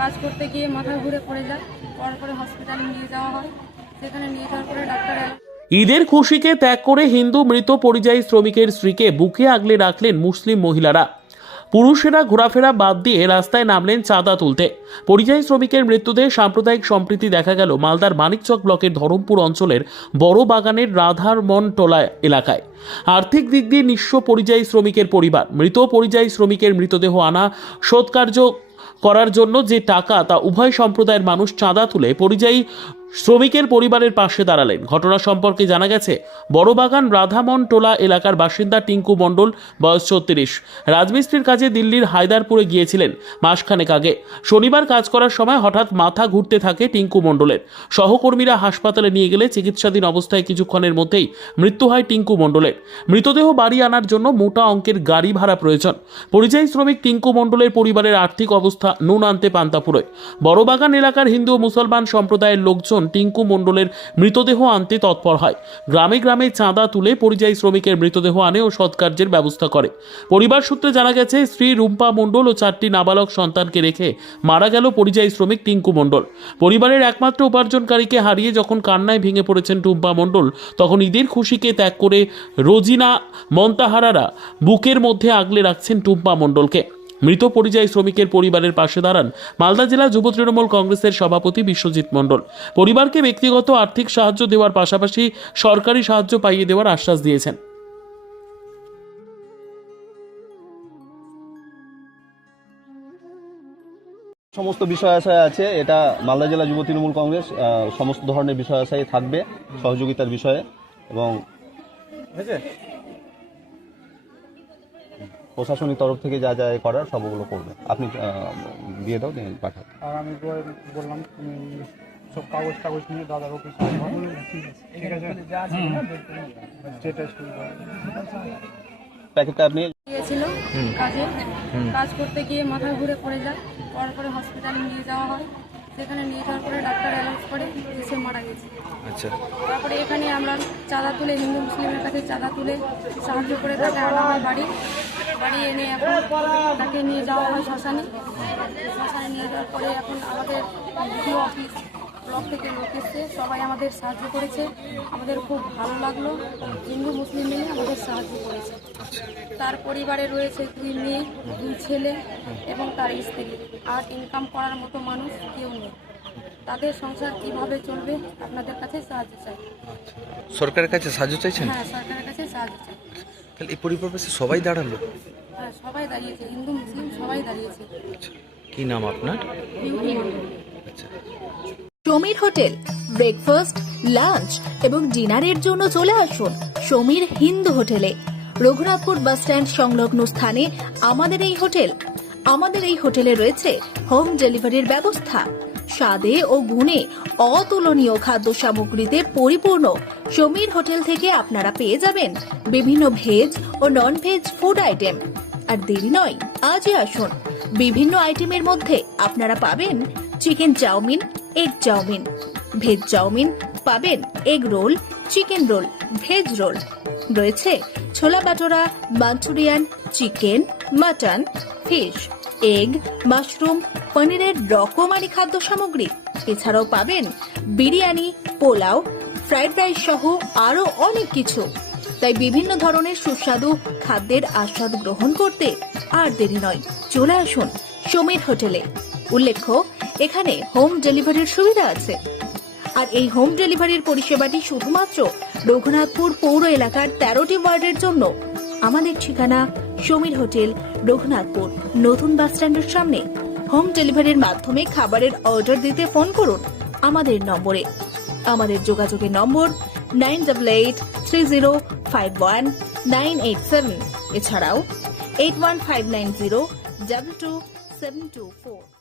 কাজ করতে গিয়ে মাথা ঘুরে পড়ে যায়। পরে হসপিটালে নিয়ে যাওয়া হয়। সেখানে নিয়ে যাওয়ার পরে ডাক্তার ঈদের খুশিকে ত্যাগ করে হিন্দু মৃত পরিযায়ী শ্রমিকের স্ত্রীকে বুকে আগলে রাখলেন মুসলিম মহিলারা। পুরুষেরা ঘোরাফেরা বাদ দিয়ে রাস্তায় নামলেন চাঁদা তুলতে। পরিযায়ী শ্রমিকের মৃত্যুতে সাম্প্রদায়িক সম্প্রীতি দেখা গেল মালদার মানিকচক ব্লকের ধরমপুর অঞ্চলের বড় বাগানের রাধারমন টোলা এলাকায়। আর্থিক দিক দিয়ে নিঃস্ব পরিযায়ী শ্রমিকের পরিবার মৃত পরিযায়ী শ্রমিকের মৃতদেহ আনা সৎকার্য করার জন্য যে টাকা তা উভয় সম্প্রদায়ের মানুষ চাঁদা তুলে পরিযায়ী শ্রমিকের পরিবারের পাশে দাঁড়ালেন। ঘটনা সম্পর্কে জানা গেছে, বড়বাগান রাধামন টোলা এলাকার বাসিন্দা টিঙ্কু মণ্ডল, বয়স 36, রাজমিস্ত্রির কাজে দিল্লির হায়দারপুরে গিয়েছিলেন মাসখানেক আগে। শনিবার কাজ করার সময় হঠাৎ মাথা ঘুরতে থাকে টিঙ্কু মণ্ডলের। সহকর্মীরা হাসপাতালে নিয়ে গেলে চিকিৎসাধীন অবস্থায় কিছুক্ষণের মধ্যেই মৃত্যু হয় টিঙ্কু মণ্ডলের। মৃতদেহ বাড়ি আনার জন্য মোটা অঙ্কের গাড়ি ভাড়া প্রয়োজন। পরিযায়ী শ্রমিক টিঙ্কু মণ্ডলের পরিবারের আর্থিক অবস্থা নুন আনতে পান্তাপুরোয়। বড়বাগান এলাকার হিন্দু ও মুসলমান সম্প্রদায়ের লোকজন টিঙ্কু মণ্ডলের মৃতদেহ আনতে তৎপর হয়। গ্রামে গ্রামে চাঁদা তুলে পরিযায়ী শ্রমিকের মৃতদেহ আনে ও সৎকার্যের ব্যবস্থা করে। পরিবার সূত্রে জানা গেছে, স্ত্রী রুম্পা মণ্ডল ও 4টি নাবালক সন্তানকে রেখে মারা গেল পরিযায়ী শ্রমিক টিঙ্কু মণ্ডল। পরিবারের একমাত্র উপার্জনকারীকে হারিয়ে যখন কান্নায় ভেঙে পড়েছেন টুম্পা মণ্ডল, তখন ঈদের খুশিকে ত্যাগ করে রোজিনা মন্তাহারারা বুকের মধ্যে আগলে রাখছেন টুম্পা মণ্ডলকে। মৃত পরিযায়ী শ্রমিকের পরিবারের পাশে দাঁড়ান মালদা জেলা যুব তৃণমূল কংগ্রেসের সভাপতি বিশ্বজিৎ মণ্ডল। পরিবারকে ব্যক্তিগত আর্থিক সাহায্য দেওয়ার পাশাপাশি সরকারি সাহায্য পাইয়ে দেওয়ার আশ্বাস দিয়েছেন। সমস্ত বিষয় আশায় আছে, এটা মালদা জেলা যুব তৃণমূল কংগ্রেস সমস্ত ধরনের বিষয় আশায় থাকবে সহযোগিতার বিষয়ে, এবং প্রশাসনিক তরফ থেকে যা যা করার সবগুলো করবে। আপনি দিয়ে দাও, পাঠাও। আর আমি বললাম তুমি সব কাগজ টাগজ নিয়ে দাদার অফিসে প্যাকেটটা আপনি গিয়েছিল কাজে। কাজ করতে গিয়ে মাথা ঘুরে পড়ে যায়। পরে হসপিটালে নিয়ে যাওয়া হয়। সেখানে নিয়ে যাওয়ার পরে ডাক্তার অ্যানাউন্স করে যে সে মারা গেছে। আচ্ছা, তারপরে এখানে আমরা চাঁদা তুলে, হিন্দু মুসলিমের কাছে চাঁদা তুলে সাহায্য করে তাকে আনা হয় বাড়ি এনে এখন তাকে নিয়ে যাওয়া হয় শ্মশানে নিয়ে যাওয়ার পরে এখন আমাদের ভিডিও অফিস ব্লক থেকে লোক এসছে, সবাই আমাদের সাহায্য করেছে। আমাদের খুব ভালো লাগলো, হিন্দু মুসলিম মিলে আমাদের সাহায্য করেছে। তার পরিবারে রয়েছে 2 মেয়ে, 2 ছেলে এবং তার স্ত্রী। আর ইনকাম করার মতো মানুষ কেউ নেই। তাদের সংসার কিভাবে চলবে, আপনাদের কাছে সাহায্য চাই। সরকারের কাছে সাহায্য চাইছেন? হ্যাঁ, সরকারের কাছে সাহায্য চাই। তাহলে এই পরিবার পাশে সবাই দাঁড়ালো? হ্যাঁ, সবাই দাঁড়িয়েছে, হিন্দু মুসলিম সবাই দাঁড়িয়েছে। কি নাম আপনার? বিউটি মণ্ডল। আচ্ছা, সমীর হোটেল ব্রেকফাস্ট, লাঞ্চ এবং ডিনারের জন্য চলে আসুন সমীর হিন্দু হোটেলে। রঘুনাথপুর বাস স্ট্যান্ড সংলগ্ন স্থানে আমাদের এই হোটেলে রয়েছে হোম ডেলিভারির ব্যবস্থা। স্বাদে ও গুণে অতুলনীয় খাদ্য সামগ্রীতে পরিপূর্ণ সমীর হোটেল থেকে আপনারা পেয়ে যাবেন বিভিন্ন ভেজ ও নন ভেজ ফুড আইটেম। আর দেরি নয়, আজই আসুন। বিভিন্ন আইটেমের মধ্যে আপনারা পাবেন chicken chowmein, egg chowmein, veg chowmein, পাবেন egg roll, chicken roll, veg roll, রয়েছে chole bhatura, Manchurian, chicken, mutton, fish, egg, mushroom, পনিরের রকমারি খাদ্য সামগ্রী। এছাড়াও পাবেন বিরিয়ানি, পোলাও, ফ্রাইড রাইস সহ আরো অনেক কিছু। তাই বিভিন্ন ধরনের সুস্বাদু খাদ্যের আস্বাদ গ্রহণ করতে আর দেরি নয়, চলে আসুন সমীর হোটেলে। উল্লেখ্য, এখানে হোম ডেলিভারির সুবিধা আছে। আর এই হোম ডেলিভারির পরিষেবাটি শুধুমাত্র রঘুনাথপুর পৌর এলাকার 13টি ওয়ার্ডের জন্য। আমাদের ঠিকানা সমীর হোটেল, রঘুনাথপুর নতুন বাস স্ট্যান্ডের সামনে। হোম ডেলিভারির মাধ্যমে খাবারের অর্ডার দিতে ফোন করুন আমাদের নম্বরে। আমাদের যোগাযোগের নম্বর 9883051987, এছাড়াও 81590222724।